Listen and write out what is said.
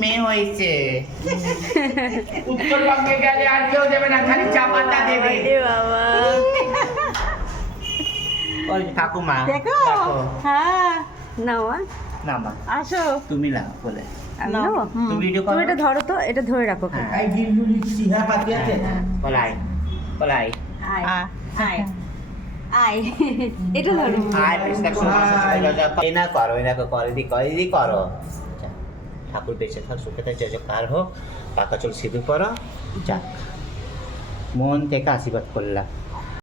মেয়ে হয়েছে। উত্তরবঙ্গে গেলে আর কেউ দেবে না খালি চা পাতা দেবে। বাবা। ওই ঠাকুমা দেখো। হ্যাঁ নাও মা। না মা আসো। তুমি না বলে। তুমি এটা ধরো তো এটা ধরে রাখো হ্যাঁ। সিহা পাতি আছে। বলাই বলাই আয়। আয়। আয়। এটা ধরো। আয় পিস্তা এই না করো, এই না করো দি করো দি করো। ঠাকুর বেঁচে থাক, সুখে থাক, যে কার হোক, পাকা চল সিঁদুর করো যাক মন থেকে আশীর্বাদ করলাম।